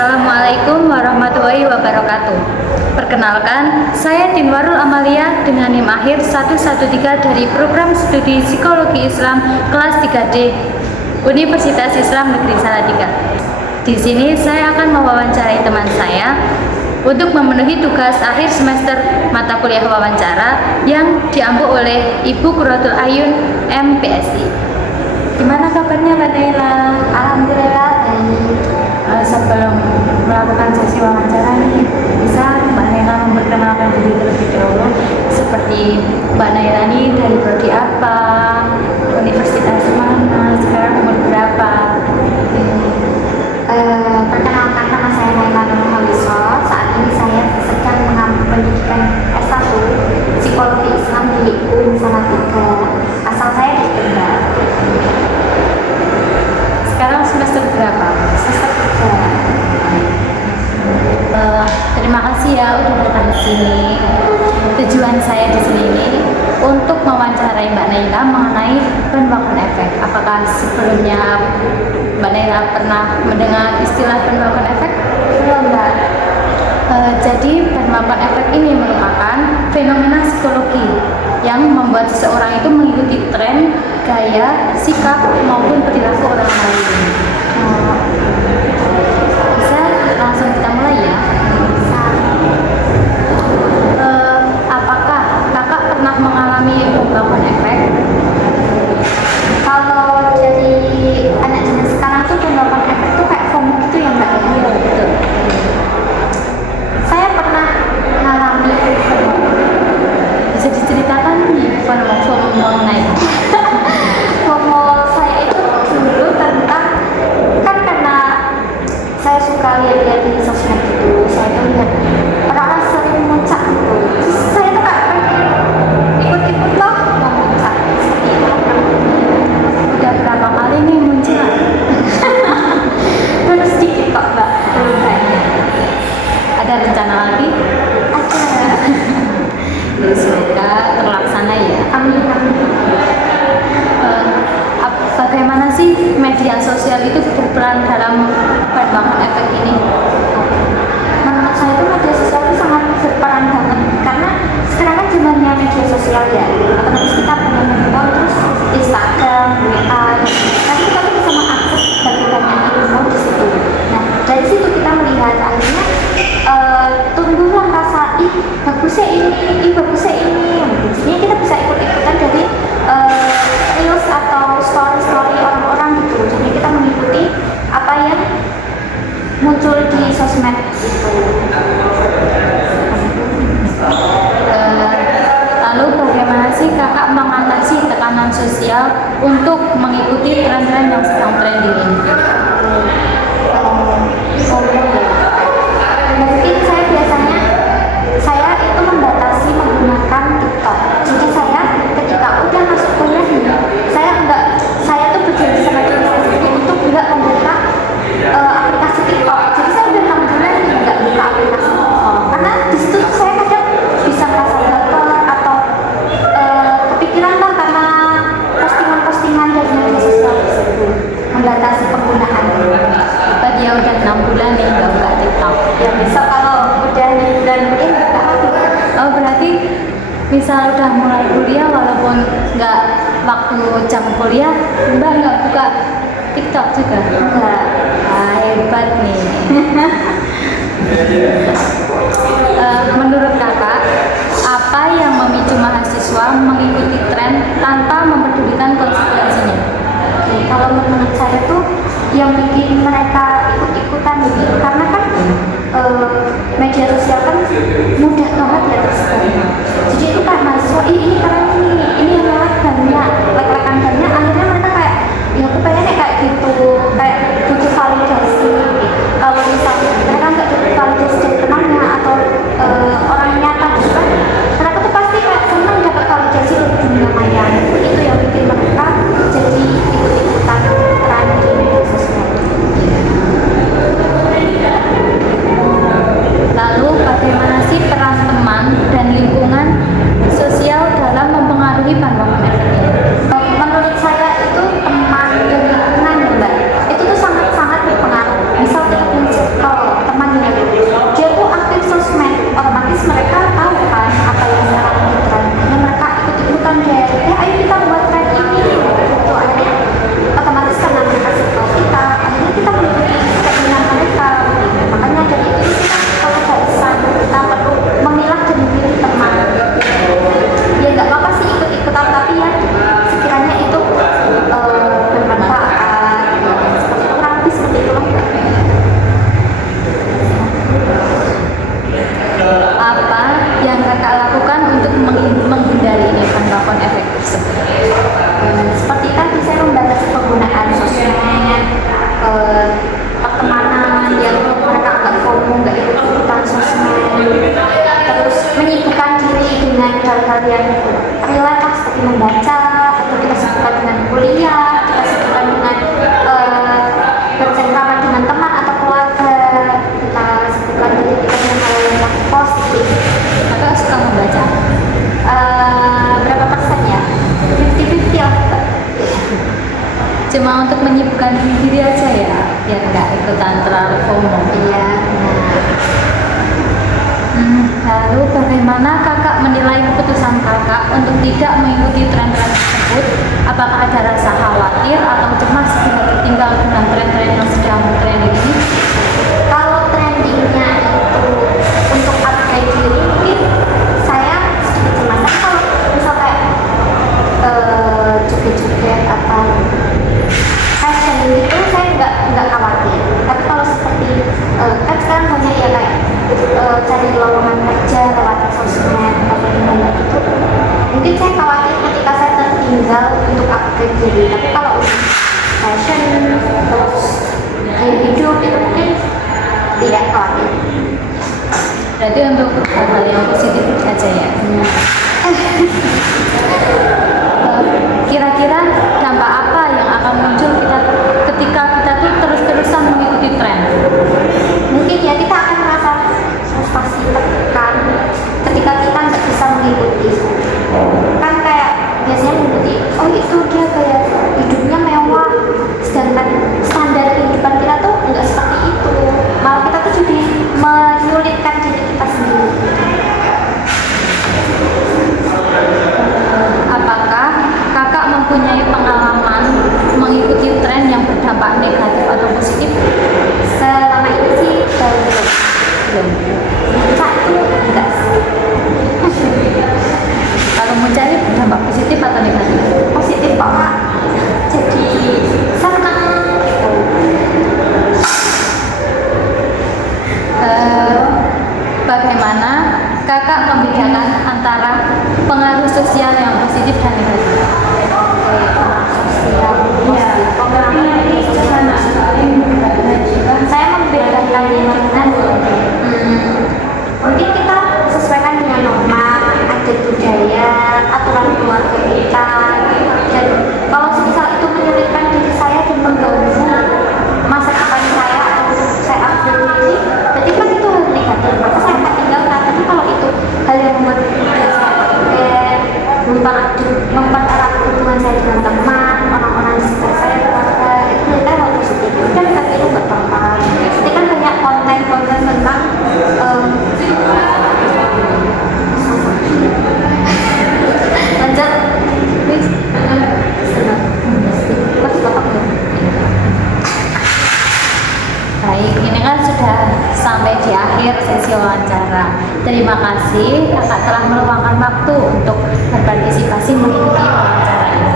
Assalamualaikum warahmatullahi wabarakatuh. Perkenalkan, saya Tinwarul Amalia dengan NIM akhir 113 dari program studi Psikologi Islam kelas 3D Universitas Islam Negeri Salatiga. Di sini saya akan mewawancarai teman saya untuk memenuhi tugas akhir semester mata kuliah wawancara yang diampu oleh Ibu Qurratul Ayun MPSI. Gimana kabarnya Mbak Naila? Alhamdulillah baik. Sebelum melakukan sesi wawancara nih, bisa Mbak Naila memperkenalkan diri terlebih dahulu, seperti Mbak Naila nih dari prodi apa, universitas mana, sekarang umur berapa? Perkenalkan, nama saya Naila Nur Haliso. Saat ini saya sedang mengambil pendidikan S1 Psikologi Islam di UIN Salatiga. Asal saya di Kendal. Sekarang semester berapa? Semester 3. Terima kasih ya udah datang ke sini. Tujuan saya di sini ini untuk mewawancarai Mbak Naila mengenai bandwagon efek. Apakah sebelumnya Mbak Naila pernah mendengar istilah bandwagon efek? Belum, Mbak. Jadi bandwagon efek ini merupakan fenomena psikologi yang membuat seseorang itu mengikuti tren, gaya, sikap maupun perilaku orang lain. Bisa langsung kita mulai ya. Apakah kakak pernah mengalami bandwagon efek? Kalau dari anak zaman sekarang tuh bandwagon efek tuh kayak FOMO gitu ya, Mbak? Iya betul. Saya pernah mengalami FOMO. Bisa diceritakan nih FOMO mengenai? FOMO saya itu dulu tentang, kan karena saya suka lihat-lihat di sosmed gitu, saya tuh lihat orang-orang sering muncak gitu, terus saya tuh kayak pengen ikut-ikut loh mau muncak seperti itu. Udah berapa kali nih muncul? Baru sedikit kok, Mbak, belum banyak. Ada rencana lagi? Ada. Ya, semoga terlaksana ya. Amin, amin. Bagaimana sih media sosial itu berperan dalam bandwagon efek ini? Menurut saya itu media sosial itu sangat berperan banget, karena sekarang kan zamannya media sosial ya, otomatis kita punya handphone, terus Instagram, WA, nanti kita tuh bisa mengakses berbagai banyak info di situ. Nah, dari situ kita melihat akhirnya tumbuhlah rasa bagusnya ini, bagusnya ini. Jadi kita bisa ikut-ikutan dari reels atau story-story orang-orang gitu. Jadi kita mengikuti apa yang muncul di sosmed gitu. Lalu bagaimana sih kakak mengatasi tekanan sosial untuk mengikuti tren-tren yang sedang trending ini? Mungkin saya biasanya itu membatasi menggunakan TikTok. Jadi saya ketika udah masuk kuliah nih, saya tuh berjanji sama diri saya sendiri untuk nggak membuka aplikasi TikTok. Jadi saya udah 6 bulan nih nggak buka aplikasi TikTok, karena di situ saya kadang bisa merasa baper atau kepikiran lah karena postingan-postingan dari media sosial tersebut. Membatasi penggunaan. Tadi ya udah 6 bulan nih nggak buka TikTok. Ya besok kalau udah bulan ini buka lagi. Oh berarti misal udah mulai kuliah walaupun nggak waktu jam kuliah, mbak nggak buka TikTok juga? Enggak. Hebat nih. Menurut kakak, apa yang memicu mahasiswa mengikuti tren tanpa mempedulikan konsekuensinya? Kalau menurut saya tuh yang bikin mereka ikut-ikutan gitu, karena kan media sosial kan mudah banget ya tersebar. Jadi itu kayak mahasiswa, ini keren ini yang like banyak, like-likean banyak, akhirnya mereka kayak, ya aku pengennya kayak gitu, kayak butuh validasi. Kalau misalnya mereka nggak butuh validasi dari temannya atau orang nyata gitu kan, mereka tuh pasti kayak senang dapat validasi dari dunia maya. Itu yang bikin mereka jadi ikut-ikutan tren di media sosial. kakak lakukan untuk menghindari ini knock-on effect tersebut? Seperti tadi saya membatasi penggunaan sosmed, pertemanan yang mereka nggak FOMO, nggak ikut-ikutan sosmed, terus menyibukkan diri dengan hal-hal yang relax seperti membaca, atau kita sibukkan dengan kuliah, kita sibukkan dengan bercengkrama dengan teman atau keluarga, kita sibukkan diri kita dengan hal yang positif. Kakak suka membaca? Berapa persen ya? 50-50 lah. Cuma untuk menyibukkan diri aja ya, biar nggak ikutan terlalu FOMO. Iya. Lalu bagaimana kakak menilai keputusan kakak untuk tidak mengikuti tren-tren tersebut? Apakah ada rasa khawatir atau cemas bila tertinggal dengan tren-tren yang sedang trending ini? Kalau trendingnya itu untuk upgrade diri, mungkin saya sedikit cemas. Tapi kalau misal kayak joget-joget atau fashion itu saya nggak khawatir. Tapi kalau seperti kan sekarang banyak ya kayak cari lowongan kerja lewat sosmed atau bagaimana itu, mungkin saya khawatir ketika saya tertinggal untuk upgrade diri. Tapi kalau untuk fashion terus gaya hidup itu mungkin tidak khawatir. Berarti untuk hal-hal yang positif saja ya. Kira-kira dampak apa yang akan muncul ketika kita tuh terus-terusan mengikuti tren? Mungkin ya kita akan merasa frustasi, tertekan ketika kita nggak bisa mengikuti. Kan kayak biasanya mengikuti, oh itu dia kayak hidupnya mewah, sedangkan standar kehidupan kita tuh nggak seperti itu. Malah kita tuh jadi menyulitkan diri kita sendiri. Apakah kakak mempunyai pengalaman mengikuti tren yang berdampak negatif atau positif? Selama ini sih belum. Puncak itu enggak sih. Kalau mencari berdampak positif atau negatif? Positif kok Kak. Jadi senang gitu. Bagaimana kakak membedakan antara pengaruh sosial yang positif dan negatif? Sosial positif. Saya membedakannya dengan mungkin kita sesuaikan dengan norma, adat budaya, aturan keluarga kita. Dan kalau misal itu menyulitkan diri saya dan mengganggu masa depan saya atau saya upgrade diri, berarti kan itu hal negatif. Maka saya akan tinggalkan. Tapi kalau itu hal yang membuat saya mempererat hubungan saya dengan teman, orang-orang di sekitar saya, keluarga, itu mereka hal positif. Dan kami itu nggak apa-apa. Jadi kan banyak konten-konten tentang lanjut. Baik, ini kan sudah sampai di akhir sesi wawancara. Terima kasih kakak telah meluangkan waktu untuk berpartisipasi mengikuti wawancara ini.